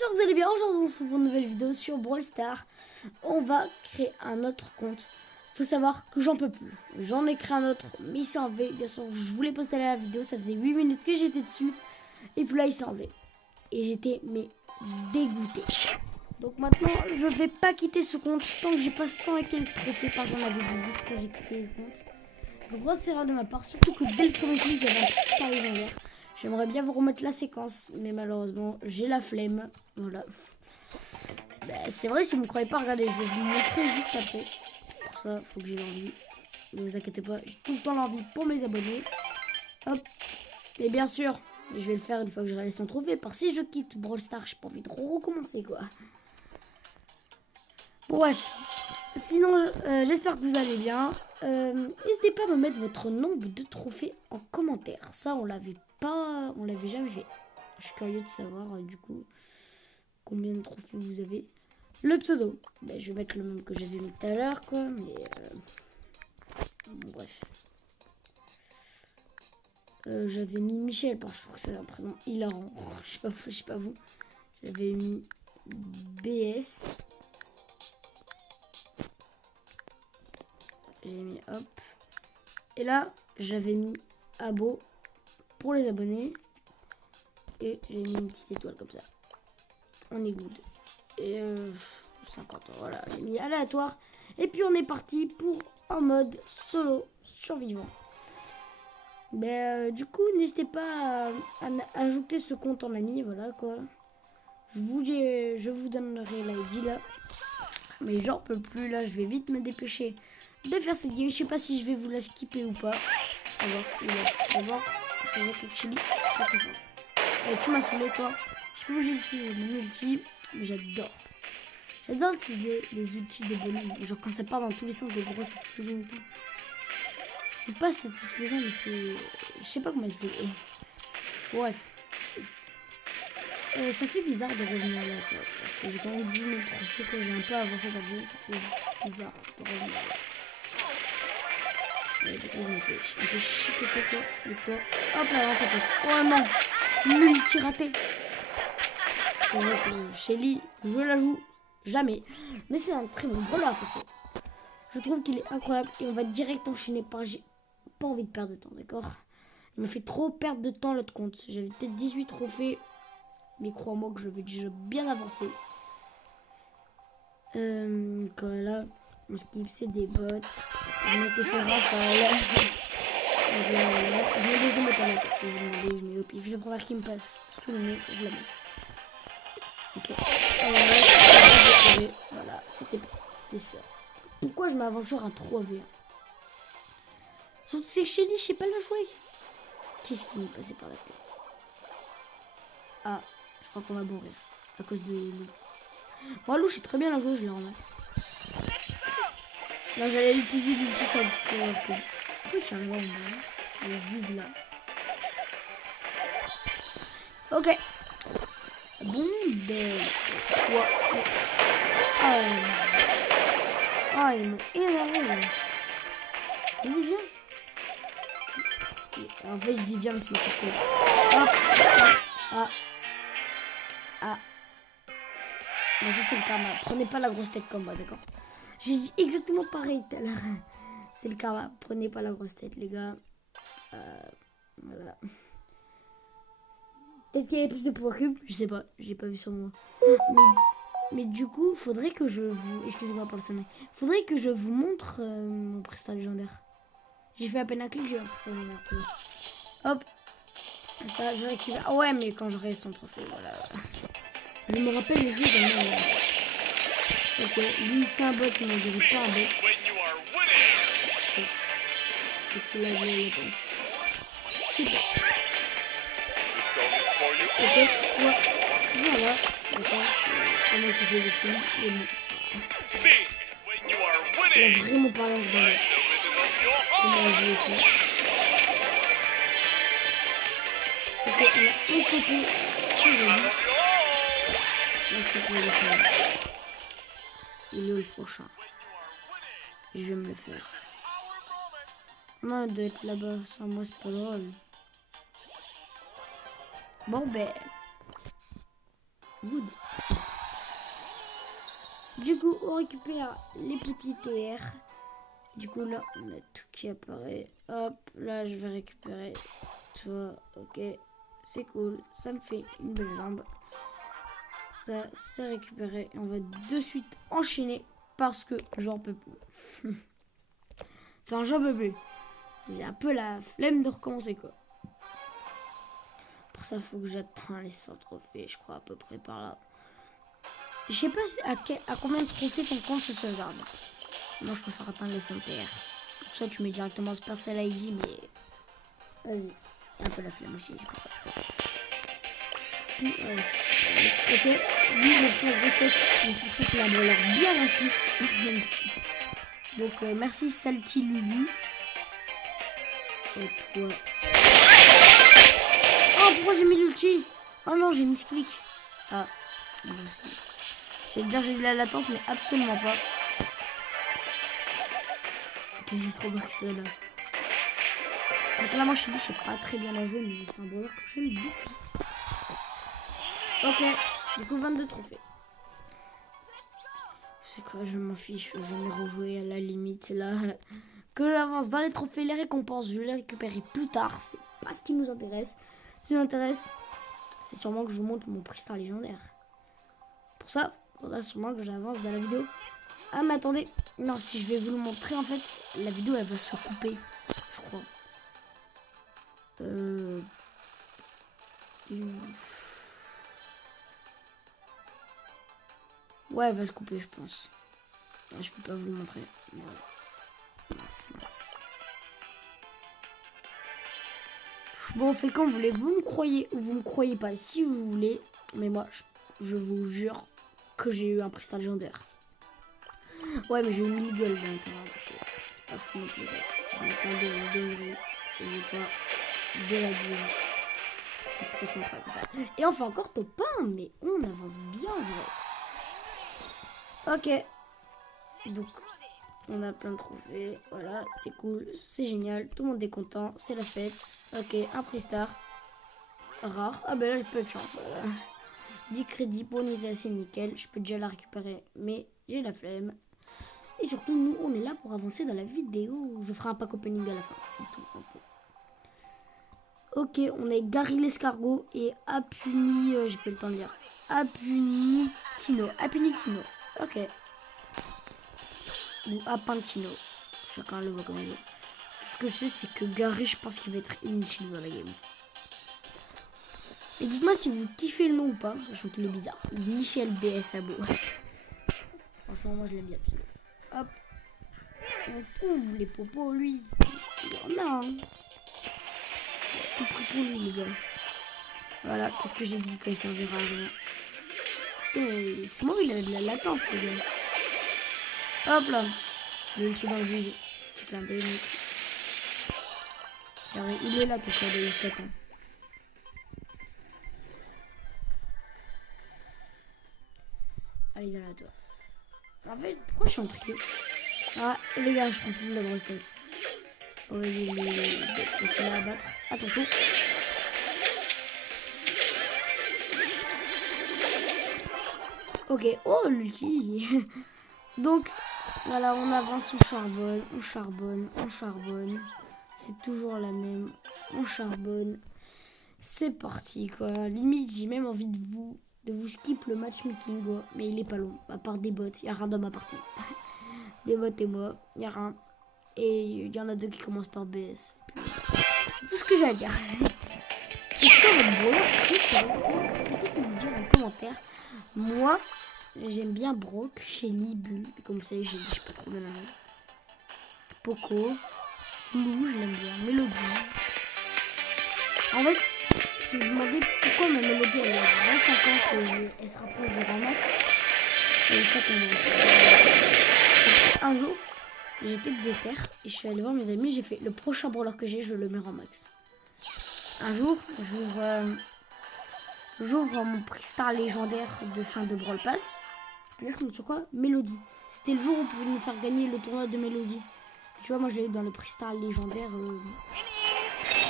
J'espère que vous allez bien. Aujourd'hui on se retrouve pour une nouvelle vidéo sur Brawl Stars. On va créer un autre compte. Faut savoir que j'en peux plus. J'en ai créé un autre, mais il s'est enlevé. Bien sûr, je voulais poster la vidéo, ça faisait 8 minutes que j'étais dessus. Et puis là il s'est enlevé. Et j'étais mais dégoûté. Donc maintenant je vais pas quitter ce compte tant que j'ai pas 100 et quelques trophées. Par exemple, j'en avais 18 quand j'ai créé le compte. Grosse erreur de ma part, surtout que dès le premier clip j'avais un star légendaire. J'aimerais bien vous remettre la séquence, mais malheureusement j'ai la flemme. Voilà. Bah, c'est vrai, si vous ne me croyez pas, regardez, je vais vous montrer juste après. Pour ça, faut que j'ai l'envie. Ne vous inquiétez pas, j'ai tout le temps l'envie pour mes abonnés. Hop. Et bien sûr, je vais le faire une fois que j'aurai les 100 trophées. Parce que si je quitte Brawl Stars, j'ai pas envie de recommencer quoi. Bon, bref. Sinon, j'espère que vous allez bien. N'hésitez pas à me mettre votre nombre de trophées en commentaire. Ça, on l'avait jamais fait. Je suis curieux de savoir du coup combien de trophées vous avez. Le pseudo, ben, je vais mettre le même que j'avais mis tout à l'heure quoi. Mais bon, bref. J'avais mis Michel parce que je trouve que c'est un prénom hilarant. Je sais pas vous. J'avais mis BS. J'ai mis hop. Et là, j'avais mis abo pour les abonnés. Et j'ai mis une petite étoile comme ça. On est good. Et 50 ans, voilà. J'ai mis aléatoire. Et puis on est parti pour un mode solo survivant. Du coup, n'hésitez pas à ajouter ce compte en ami. Voilà quoi. Je vous donnerai l'ID là. Mais j'en peux plus là. Je vais vite me dépêcher de faire cette game. Je sais pas si je vais vous la skipper ou pas. On va voir. C'est vrai que Chili. Tu m'as saoulé toi. Je peux bouger ici mon ulti. Mais j'adore. J'adore utiliser les ultis des bonhommes. Genre quand ça part dans tous les sens des grosses explosions et tout. C'est pas satisfaisant mais c'est... Je sais pas comment expliquer. Bref. Ça fait bizarre de revenir là quoi. Parce que j'ai quand même 10 000 trophées que j'ai un peu avancé dans le jeu. Ça fait bizarre de revenir là. Du coup je me fais chicoter quoi. Et quoi. Hop là, on passe. Oh non. Multi raté. C'est vrai que Shelly, je la joue jamais. Mais c'est un très bon brawler pour ça. Je trouve qu'il est incroyable et on va direct enchaîner par... J'ai pas envie de perdre de temps, d'accord? Il m'a fait trop perdre de temps l'autre compte. J'avais peut-être 18 trophées. Mais crois-moi que je vais déjà bien avancer. Quand là, on skip, c'est des bots. On était fait rafale. Je mets des émotes à la je mets au pif. La première qui me passe sous le nez, je la mets. Ok. Voilà, c'était sûr. Pourquoi je m'aventure un 3v1? Surtout que c'est Shelly, je sais pas la jouer. Qu'est-ce qui m'est passé par la tête? Ah, je crois qu'on va mourir à cause de Lou. Moi, Lou, je suis très bien la jouer, je la ramasse. Là, j'allais utiliser du petit sol pour... Pourquoi tu arrives à mourir? Elle vise là. Ok. Bon, ouais. Ah, ils m'ont énervé là. Vas-y, viens. En fait, je dis viens, mais c'est ma hop. Ah. Bon, ça, c'est le karma. Prenez pas la grosse tête comme moi, d'accord? J'ai dit exactement pareil tout à l'heure. C'est le karma. Prenez pas la grosse tête, les gars. Voilà. Peut-être qu'il y avait plus de pouvoir cube. Je sais pas. J'ai pas vu sur moi. Mais du coup, faudrait que je vous... Excusez-moi pour le sommeil. Faudrait que je vous montre mon prestat légendaire. J'ai fait à peine un clic, j'ai un prestat légendaire. Hop. Ça, je récupère. Ah ouais, mais quand j'aurai son trophée, voilà. Je me rappelle les jeux de moi. Ok, lui c'est un bot, mais on dirait pas un bot. Ok, là, je le pense. Super. Ok, ouais. Voilà. D'accord. On a touché le film. Et bon. Il a vraiment pas l'air de... Il a joué tout. Ok, on a un côté. Merci pour le faire. Il est le prochain. Je vais me le faire. Non, il doit être là-bas. Sans moi, c'est pas drôle. Bon, ben. Good. Du coup, on récupère les petits TR. Du coup, là, on a tout qui apparaît. Hop, là, je vais récupérer toi. Ok, c'est cool. Ça me fait une belle jambe. Ça, c'est récupéré. Et on va de suite enchaîner parce que j'en peux plus. Enfin, j'en peux plus. J'ai un peu la flemme de recommencer, quoi. Pour ça, il faut que j'atteigne les 100 trophées, je crois, à peu près par là. Je sais pas à combien de trophées ton compte se sauvegarde. Moi, je préfère atteindre les 100 TR. Pour ça, tu mets directement Supercell ID, mais... Vas-y. Un peu la flemme aussi, c'est pour ça. Ok. Lui, il a la tête. C'est pour ça qu'il a un l'air bien raciste. Donc, merci Salty Lulu. Et toi... Oh, pourquoi j'ai mis l'ulti? Oh non, j'ai mis ce clic. Ah, j'ai dire j'ai de la latence, mais absolument pas. Ok, j'ai trop peur que c'est là. Donc là, moi, je sais pas très bien la jouer, mais c'est un brawler que j'aime beaucoup. Ok, du coup, 22 trophées. C'est quoi, je m'en fiche, je vais rejouer à la limite, là. Que j'avance dans les trophées, les récompenses, je vais les récupérer plus tard. C'est pas ce qui nous intéresse. Ce qui nous intéresse, c'est sûrement que je vous montre mon prix star légendaire. Pour ça, il faudra sûrement que j'avance dans la vidéo. Ah, mais attendez. Non, si je vais vous le montrer, en fait, la vidéo, elle va se couper, je crois. Ouais, elle va se couper, je pense. Je peux pas vous le montrer. Mince. Bon, on fait comme vous voulez. Vous me croyez ou vous me croyez pas si vous voulez. Mais moi, je vous jure que j'ai eu un prix star légendaire. Ouais, mais j'ai eu 1000 gueules dans l'intérieur. C'est pas fou non plus. On attend de j'ai pas de la vie. C'est pas si incroyable que ça. Et on fait encore top 1, mais on avance bien en vrai. Ok. Donc, on a plein de trophées. Voilà, c'est cool, c'est génial. Tout le monde est content, c'est la fête. Ok, un prix star. Rare. Ah ben là, j'ai peu de chance. 10 crédits pour Nivea, c'est nickel. Je peux déjà la récupérer, mais j'ai la flemme. Et surtout, nous, on est là pour avancer dans la vidéo. Je ferai un pack opening à la fin. Ok, on est Gary l'escargot et Apuni... j'ai pas le temps de dire. Apunitino. Ok. Ou Apantino. Chacun le voit comme il veut. Tout ce que je sais, c'est que Gary, je pense qu'il va être inutile dans la game. Et dites-moi si vous kiffez le nom ou pas, sachant qu'il est bizarre. Michel BS Abo. Franchement, moi je l'aime bien. Hop. On ouvre les popos, lui. Il y en a, hein. Tout pris pour lui, les gars. Voilà, qu'est-ce que j'ai dit quand il servira à rien. C'est moi, il a de la latence, les gars. Hop là. Le ulti dans le vide. C'est plein de il est là pour faire des têtes. Allez, viens là, toi. En fait, pourquoi je suis en trio? Ah, les gars, je prends plus de la grosse tête. Oh, vas-y, c'est là à battre. À ton tour. Ok, oh, l'ulti. Donc, voilà, on avance, on charbonne. C'est toujours la même. On charbonne. C'est parti, quoi. Limite, j'ai même envie de vous skip le matchmaking, quoi. Mais il est pas long. À part des bots, il n'y a rien dans ma partie. Des bots et moi, il n'y a rien. Et il y en a deux qui commencent par BS. C'est tout ce que j'ai à dire. Est-ce que votre brawler peut-être me dire en commentaire. Moi, j'aime bien Brock, Shelly, Bull. Comme vous savez, je sais pas trop bien la nom. Poco, Lou, je l'aime bien. Mélodie. En fait, je me demandais pourquoi ma Mélodie elle a 25 ans et elle se rapproche du grand max. Et je sais pas comment. Un jour, j'étais de déter et je suis allée voir mes amis. J'ai fait le prochain brawler que j'ai, je le mets en max. Un jour, j'ouvre mon prix star légendaire de fin de Brawl Pass. Et là, je tombe sur quoi? Mélodie. C'était le jour où on pouvait nous faire gagner le tournoi de Mélodie. Tu vois, moi je l'ai eu dans le prix star légendaire.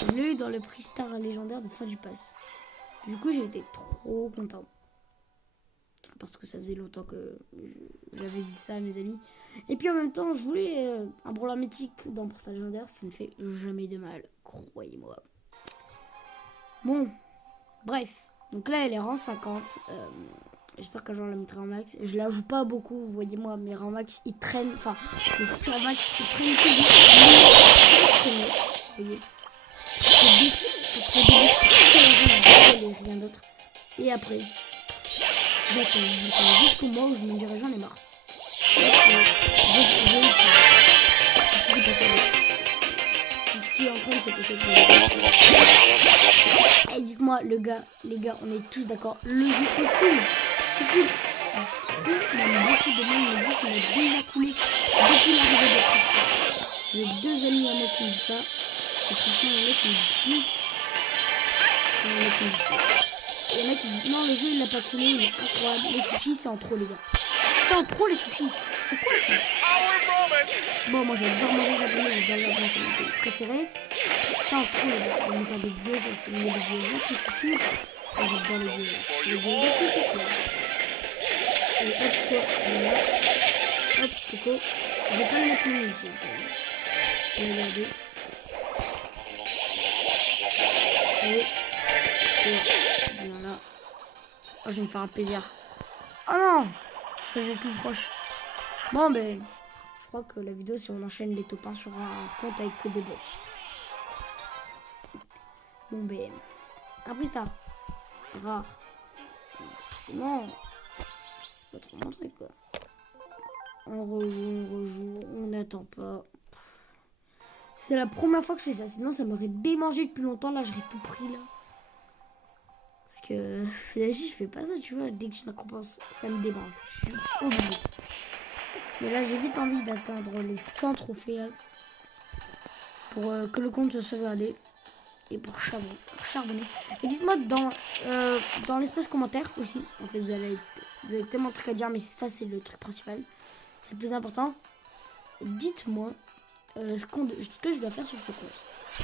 Je l'ai eu dans le prix star légendaire de fin du pass. Du coup, j'ai été trop content. parce que ça faisait longtemps que j'avais dit ça à mes amis. Et puis en même temps, je voulais un brawler mythique dans Brawl légendaire, ça ne fait jamais de mal, croyez-moi. Bon, bref, donc là elle est rang 50. J'espère qu'un jour je la mettrai en max. Je la joue pas beaucoup, vous voyez moi, mes rangs max ils traînent, enfin, les futurs max ils traînent que du. Vous voyez. Rien d'autre. Et après, j'attends jusqu'au mois où je me dirai j'en ai marre. C'est ce qui est en train de se passer. Et dites-moi, les gars, on est tous d'accord. Le jeu est cool. C'est cool. Même beaucoup de monde me dit qu'il a déjà coulé depuis l'arrivée de Christophe. J'ai 2 amis à moi qui me disent ça. Et franchement, il y en a qui me disent plus. Il y en a qui me disent plus. Il y en a qui disent non, le jeu il n'a pas coulé, il est incroyable. Les sushis, c'est en trop, les gars. C'est en trop, les sushis. C'est quoi ça? Bon, moi j'adore manger japonais, j'adore la c'est mon pays préféré. C'est en trop, les gars. On va faire des vieux, c'est mieux des vieux, les sushis. J'adore les vieux. Les vieux, c'est cool. Et hop, quoi, voilà. Hop, coco. Je vais pas le mettre mieux ici. Regardez. Et voilà. Oh, je vais me faire un plaisir. Oh non, je vais plus proche. Bon, ben, je crois que la vidéo, si on enchaîne les top 1 sur un compte avec que des bots. Bon, ben, après ça, rare. Non, pas trop montrer quoi. On rejoue, on n'attend pas. C'est la première fois que je fais ça, sinon ça m'aurait démangé depuis longtemps. Là, j'aurais tout pris là. Parce que je fais pas ça, tu vois. Dès que je récompense, ça me dérange. Je suis obligée. Mais là, j'ai vite envie d'atteindre les 100 trophées là, pour que le compte soit sauvegardé et pour charbonner. Et dites-moi dans l'espace commentaire aussi. En fait, vous avez tellement de trucs à dire, mais ça, c'est le truc principal. C'est le plus important. Dites-moi ce que je dois faire sur ce compte.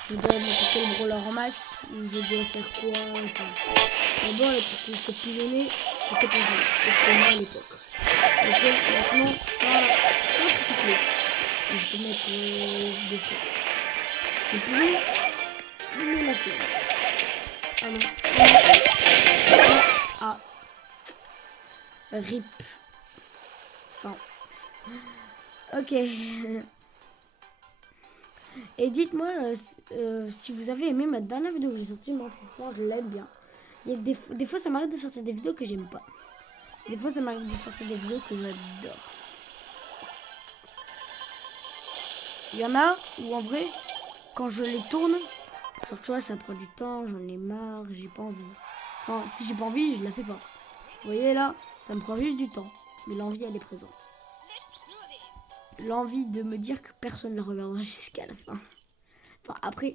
Je dois mettre quel brawler en max, ou je dois faire quoi, enfin. D'abord, le truc que je suis pigeonné, c'était pas ça. C'était moi à l'époque. Ok, maintenant, voilà. Je peux mettre des fois. Je peux mettre la flemme. Ah non. Ah. RIP. Enfin. Ok. Et dites-moi si vous avez aimé ma dernière vidéo que j'ai sortie. Moi, franchement, je l'aime bien. Il y a des fois, ça m'arrive de sortir des vidéos que j'aime pas. Des fois, ça m'arrive de sortir des vidéos que j'adore. Il y en a où, en vrai, quand je les tourne, genre, tu vois, ça prend du temps, j'en ai marre, j'ai pas envie. Enfin, si j'ai pas envie, je la fais pas. Vous voyez là, ça me prend juste du temps. Mais l'envie, elle est présente. L'envie de me dire que personne ne la regardera jusqu'à la fin. Enfin, après,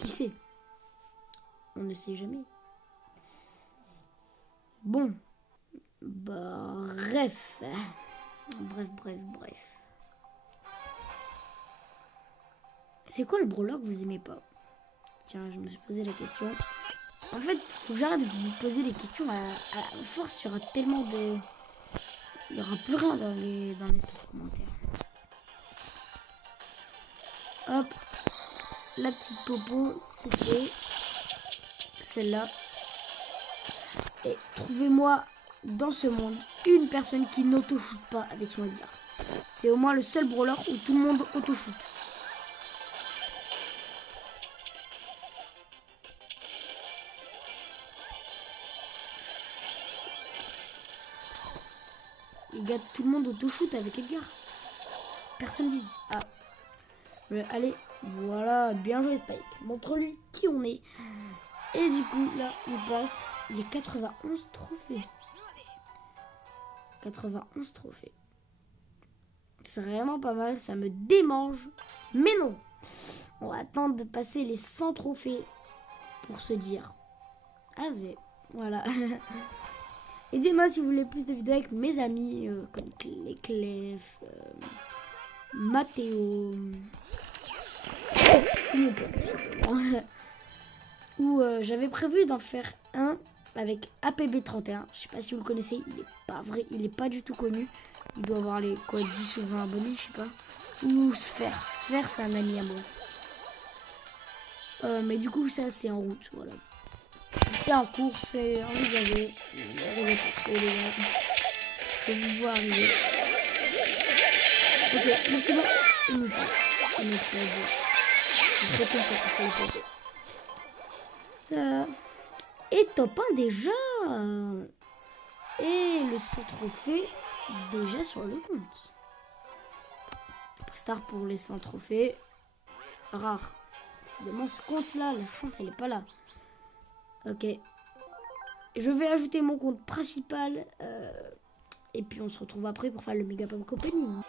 qui sait? On ne sait jamais. Bon. Bref. Bref. C'est quoi le brawler que vous aimez pas? Tiens, je me suis posé la question. En fait, faut que j'arrête de vous poser des questions. À force, il y aura tellement de... Il n'y aura plus rien dans l'espace commentaire. Hop. La petite popo, c'était celle-là. Et trouvez-moi dans ce monde une personne qui n'auto-shoot pas avec son Edgar. C'est au moins le seul brawler où tout le monde auto-shoot. Les gars, tout le monde auto-shoot avec Edgar. Personne vise. Ah. Allez, voilà, bien joué Spike. Montre-lui qui on est. Et du coup, là, il passe. Il y a 91 trophées. 91 trophées. C'est vraiment pas mal, ça me démange. Mais non, on va attendre de passer les 100 trophées pour se dire. Ah, c'est... Voilà. Aidez-moi si vous voulez plus de vidéos avec mes amis, comme Clef, Mathéo, mon père, tout simplement. Ou j'avais prévu d'en faire un avec APB31. Je sais pas si vous le connaissez, il est pas vrai, il est pas du tout connu. Il doit avoir les 10 ou 20 abonnés, je sais pas. Ou Sphère. Sphère, c'est un ami à moi. Mais du coup, ça, c'est en route, voilà. C'est en cours, c'est envisagé. N'arrivez pas trop, les gars. Je vous vois arriver. Ok, le petit bon, il nous prend. Il nous prend. Je suis trop content pour le passer. Et top 1 déjà. Et le 100 trophées déjà sur le compte. Prestar pour les 100 trophées. Rare. Décidément, ce compte-là, la chance, elle est pas là. Ok. Je vais ajouter mon compte principal. Et puis, on se retrouve après pour faire le Megapop Company.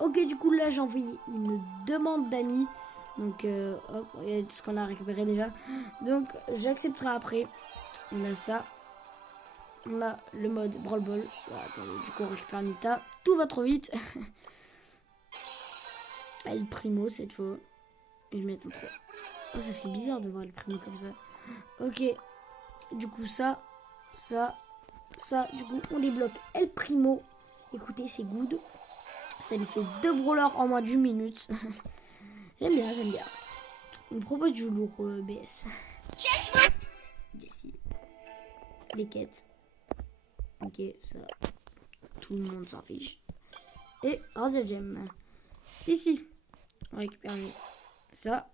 Ok, du coup, là, j'ai envoyé une demande d'amis. Donc, hop, regardez ce qu'on a récupéré déjà. Donc, j'accepterai après. On a ça. On a le mode Brawl Ball. Voilà, attendez, du coup, on récupère Nita. Tout va trop vite. El Primo, cette fois. Et je mets un 3. Oh, ça fait bizarre de voir le Primo comme ça. Ok. Du coup, ça. Du coup, on débloque El Primo. Écoutez, c'est good. Ça lui fait 2 brawlers en moins d'1 minute. J'aime bien. On me propose du lourd BS. Jessie. Les quêtes. Ok, ça. Tout le monde s'en fiche. Et Rose Gem. Ici. On récupère ça.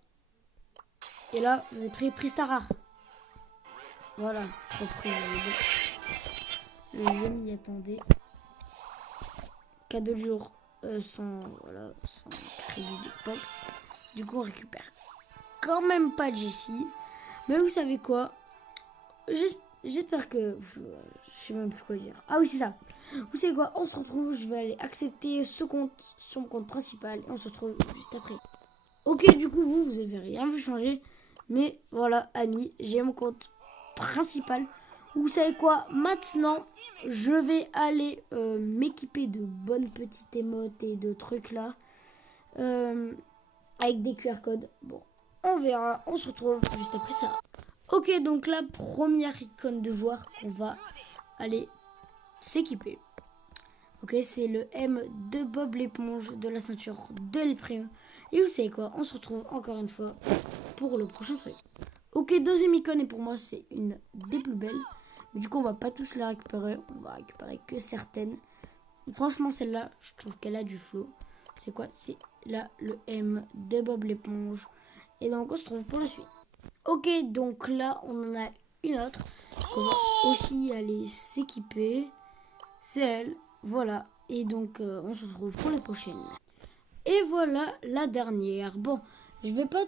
Et là, vous êtes pris Prestar rare. Voilà, trop pris. Je m'y attendais. Cadeau de jour sans crédit d'époque. Du coup, on récupère quand même pas Jessie. Mais vous savez quoi? J'espère que... Je sais même plus quoi dire. Ah oui, c'est ça. Vous savez quoi? On se retrouve. Je vais aller accepter ce compte sur mon compte principal. Et on se retrouve juste après. Ok, du coup, vous avez rien vu changer. Mais voilà, Annie, j'ai mon compte principal. Vous savez quoi? Maintenant, je vais aller m'équiper de bonnes petites émotes et de trucs là. Avec des QR codes. Bon, on verra. On se retrouve juste après ça. Ok, donc la première icône de joueur qu'on va aller s'équiper. Ok, c'est le M de Bob l'éponge de la ceinture de l'Elprime. Et vous savez quoi? On se retrouve encore une fois pour le prochain truc. Ok, deuxième icône, et pour moi, c'est une des plus belles. Mais du coup, on va pas tous les récupérer. On va récupérer que certaines. Franchement, celle-là, je trouve qu'elle a du flow. C'est quoi? C'est là le M de Bob l'éponge. Et donc, on se retrouve pour la suite. Ok, donc là, on en a une autre. On va aussi aller s'équiper. C'est elle. Voilà. Et donc, on se retrouve pour la prochaine. Et voilà la dernière. Bon, je vais pas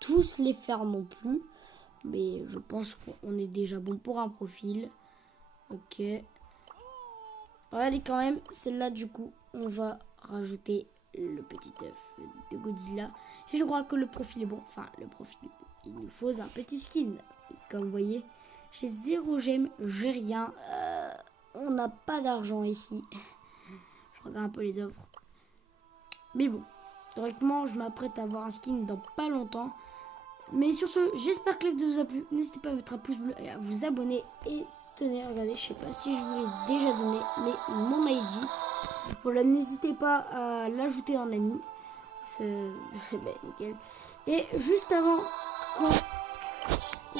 tous les faire non plus. Mais je pense qu'on est déjà bon pour un profil. Ok. Regardez quand même. Celle-là, du coup, on va rajouter le petit œuf de Godzilla. Et je crois que le profil est bon. Enfin, le profil. Il nous faut un petit skin. Comme vous voyez, j'ai 0 gemme. J'ai rien. On n'a pas d'argent ici. Je regarde un peu les offres. Mais bon. Directement, je m'apprête à avoir un skin dans pas longtemps. Mais sur ce, j'espère que la vidéo vous a plu. N'hésitez pas à mettre un pouce bleu et à vous abonner. Et tenez, regardez, je sais pas si je vous l'ai déjà donné, mais mon ID. Voilà, n'hésitez pas à l'ajouter en ami. C'est ben, nickel. Et juste avant qu'on se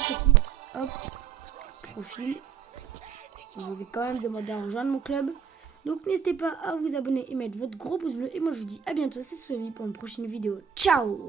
quitte, hop, profil. Je vais quand même demander à rejoindre mon club. Donc n'hésitez pas à vous abonner et mettre votre gros pouce bleu. Et moi je vous dis à bientôt, c'est Sophie pour une prochaine vidéo. Ciao!